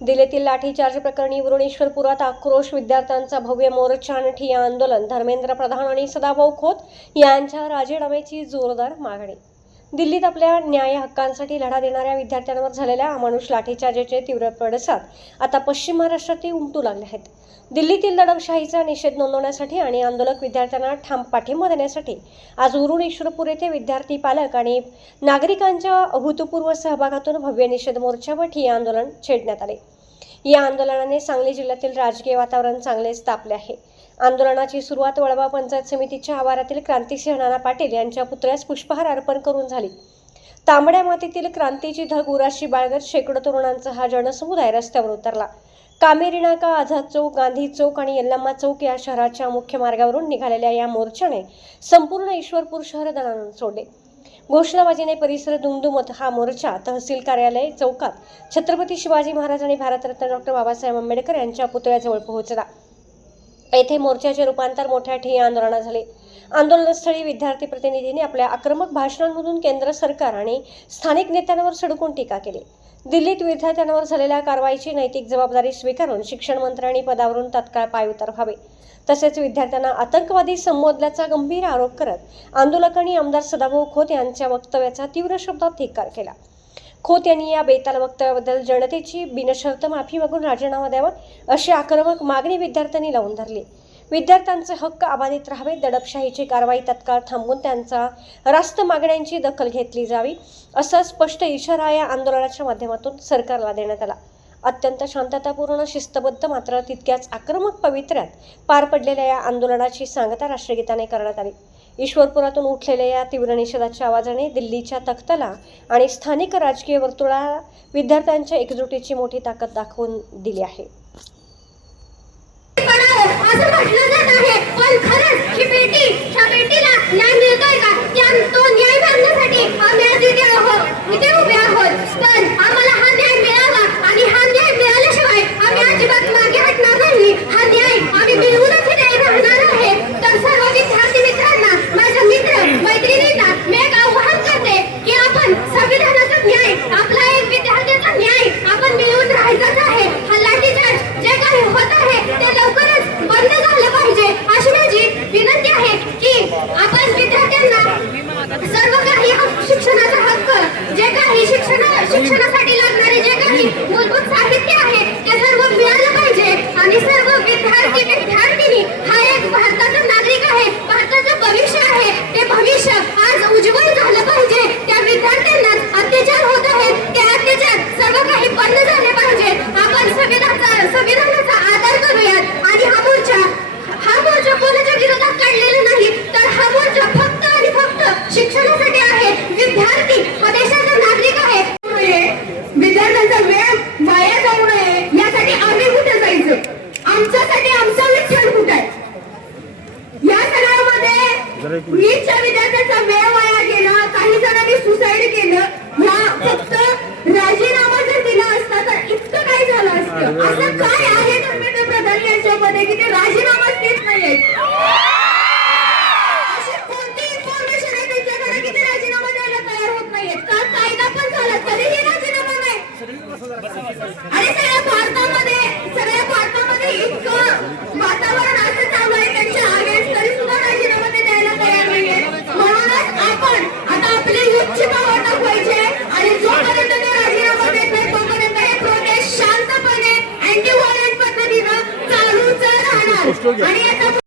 दिल्लीतील लाठीचार्ज प्रकरणी भुवनेश्वरपुरात आक्रोश, विद्यार्थ्यांचा भव्य मोर्चा आणि ठिय्या आंदोलन, धर्मेंद्र प्रधान आणि सदाभाऊ खोत यांच्या राजीनाम्याची जोरदार मागणी. दिल्लीत आपल्या न्याय हक्कांसाठी लढा देणाऱ्या विद्यार्थ्यांवर झालेल्या अमानुष लाठीचार्जाचे तीव्र पडसाद आता पश्चिम महाराष्ट्रातही उमटू लागले आहेत. दिल्लीतील दडपशाहीचा निषेध नोंदवण्यासाठी आणि आंदोलक विद्यार्थ्यांना ठाम पाठिंबा देण्यासाठी आज भुवनेश्वरपूर येथे विद्यार्थी, पालक आणि नागरिकांच्या अभूतपूर्व सहभागातून भव्य निषेध मोर्चा व ठिय्या आंदोलन छेडण्यात आले. या आंदोलनाने सांगली जिल्ह्यातील राजकीय वातावरण चांगलेच तापले आहे. आंदोलनाची सुरुवात वळवा पंचायत समितीच्या आवारातील क्रांतिसिंह नाना पाटील यांच्या पुतळ्यास पुष्पहार अर्पण करून झाली. तांबड्या मातीतील क्रांतीची धग उराशी बाळगत शेकडो तरुणांचा हा जनसमुदाय रस्त्यावर उतरला. कामेरी नाका, आझाद चौक, गांधी चौक आणि यल्लम्मा चौक या शहराच्या मुख्य मार्गावरून निघालेल्या या मोर्चाने संपूर्ण ईश्वरपूर शहर दणाणून सोडले. घोषणाबाजीने परिसर दुमदुमत हा मोर्चा तहसील कार्यालय चौकात छत्रपती शिवाजी महाराज आणि भारतरत्न डॉक्टर बाबासाहेब आंबेडकर यांच्या पुतळ्याजवळ पोहोचला. येथे मोर्चाचे रूपांतर मोठ्या ठिय्या आंदोलनात झाले. आंदोलनस्थळी विद्यार्थी प्रतिनिधींनी आपल्या आक्रमक भाषणांमधून केंद्र सरकार आणि स्थानिक नेत्यांवर सडकून टीका केली. दिल्लीत विद्यार्थ्यांवर झालेल्या कारवाईची नैतिक जबाबदारी स्वीकारून शिक्षण मंत्र्यांनी पदावरून तत्काळ पायउतार व्हावे, तसेच विद्यार्थ्यांना आतंकवादी संबोधल्याचा गंभीर आरोप करत आंदोलकांनी आमदार सदाभाऊ खोत यांच्या वक्तव्याचा तीव्र शब्दात धिक्कार केला. खोत यांनी या बेताल वक्तव्याबद्दल जनतेची बिनशर्त माफी मागून राजीनामा द्यावा अशी आक्रमक मागणी विद्यार्थ्यांनी लावून धरली. विद्यार्थ्यांचे हक्क अबाधित राहावे, दडपशाहीची कारवाई तत्काळ थांबवून त्यांचा रास्त मागण्यांची दखल घेतली जावी असा स्पष्ट इशारा या आंदोलनाच्या माध्यमातून सरकारला देण्यात आला. अत्यंत शांततापूर्ण, शिस्तबद्ध मात्र तितक्याच आक्रमक पवित्र्यात पार पडलेल्या या आंदोलनाची सांगता राष्ट्रगीताने करण्यात आली. ईश्वरपुरातून उठलेल्या या तीव्र निषेधाच्या आवाजाने दिल्लीच्या तख्ताला आणि स्थानिक राजकीय वर्तुळाला विद्यार्थ्यांच्या एकजुटीची मोठी ताकद दाखवून दिली आहे. असं म्हटलं जात आहे, पण खरंच ही बेटीला न्याय मिळतोय का? तो न्याय मागण्यासाठी आम्ही आज इथे उभे आहोत. पण आम्हाला हा न्याय मिळावा आणि हा न्याय मिळाल्याशिवाय आम्ही अजिबात मागे हटणार नाही. हा न्याय आम्ही मिळवूनच न्याय राहणार आहे. तर सर्व विद्यार्थी मित्रांना, माझ्या मित्र मैत्रिणींना मी एक आव्हान करते की आपण संविधानाचा न्याय, आपला एक विद्यार्थ्याचा न्याय आपण मिळवून राहायचाच आहे. हा लाठीचार्ज जे काही होत आहे ते लवकरच बंद झालं पाहिजे अशी माझी विनंती आहे की आपण विद्यार्थ्यांना सर्व काही शिक्षणाचा हक्क, जे काही शिक्षणासाठी लागणारे जे काही मूलभूत साहित्य आहे ते सर्व मिळालं पाहिजे. आणि सर्व विद्यार्थिनी हा एक भारताचा नागरिक आहे, भारताचं भविष्य आहे. ते भविष्य आज उज्ज्वल झालं पाहिजे. त्या विद्यार्थ्यांना अत्याचार होत आहेत, ते अत्याचार सर्व काही बंद झाले पाहिजे. आपण संविधानाचा आदर करूयात आणि हा मोर्चा कोणाच्या विरोधात काढलेला नाही, तर हा मोर्चा फक्त आणि फक्त शिक्षणासाठी आहे. विद्यार्थी हा देशाचा नागरिक आहे. विद्यार्थ्यांचा वेळ वाया जाऊ नये यासाठी आम्ही कुठे जायचं? आमच्यासाठी आमचा विचार कुठे आहे? या सगळ्यामध्ये नीटच्या विद्यार्थ्यांचा वेळ वाया गेला, काही जणांनी सुसाईड केलं. फक्त राजीनामा जर दिला असता तर इतकं काय झालं असतं? असं काय आहे धर्मेंद्र प्रधान यांच्यामध्ये की ते राजीनामाच देत नाहीये? अशी कोणती इन्फॉर्मेशन आहे त्यांच्याकडे की ते राजीनामा द्यायला तयार होत नाहीये? का कायदा पण झाला तरीही राजीनामा नाही? आणि सगळ्या भारतामध्ये इतकं वातावरण असं चालू आहे त्यांच्या अगेन्स्ट, तरी सुद्धा राजीनामा ते द्यायला तयार नाहीये. म्हणूनच आपण आता आपली युद्धची पावर दाखवायची आणि जोपर्यंत ते राजीनामा देत नाही तोपर्यंत हे प्रोटेस्ट शांतपणे अँटी व्हायलंट पद्धतीनं चालूच राहणार. आणि